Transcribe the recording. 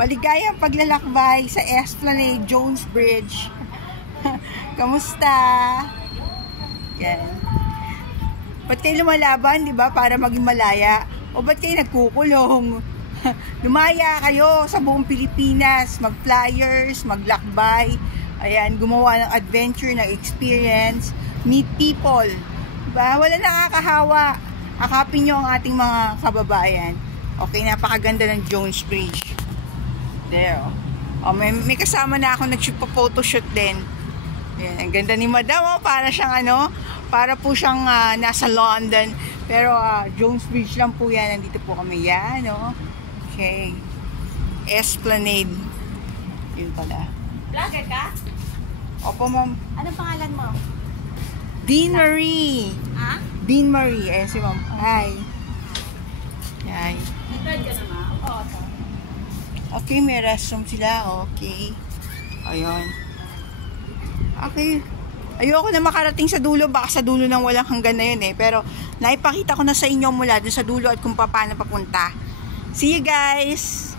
Maligayang paglalakbay sa Esplanade Jones Bridge. Kamusta? Yan. Ba't kayo lumalaban, di ba? Para maging malaya? O ba't kayo nagkukulong? Lumaya kayo sa buong Pilipinas. Mag-flyers, maglakbay. Ayan, gumawa ng adventure, ng experience. Meet people. Diba? Wala nakakahawa. Akapin nyo ang ating mga kababayan. Okay, napakaganda ng Jones Bridge. There. Oh, may kasama na ako nag-shoot pa photoshoot din. Ayan, ang ganda ni Madam. Oh, para siyang para po siyang nasa London. Pero Jones Bridge lang po yan. Nandito po kami yan. Oh. Okay. Esplanade. Yun pala. Vlogger ka? Opo, ma'am. Anong pangalan mo? Dean Marie. Ha? Dean Marie. Ayan si ma'am. Hi. Hi. Nag-third ka na, ma'am? Oo, to. Okay, may restroom sila. Okay. Ayun. Okay. Ayoko na makarating sa dulo. Baka sa dulo nang walang hanggan na yun eh. Pero naipakita ko na sa inyo mula dun sa dulo at kung paano papunta. See you guys!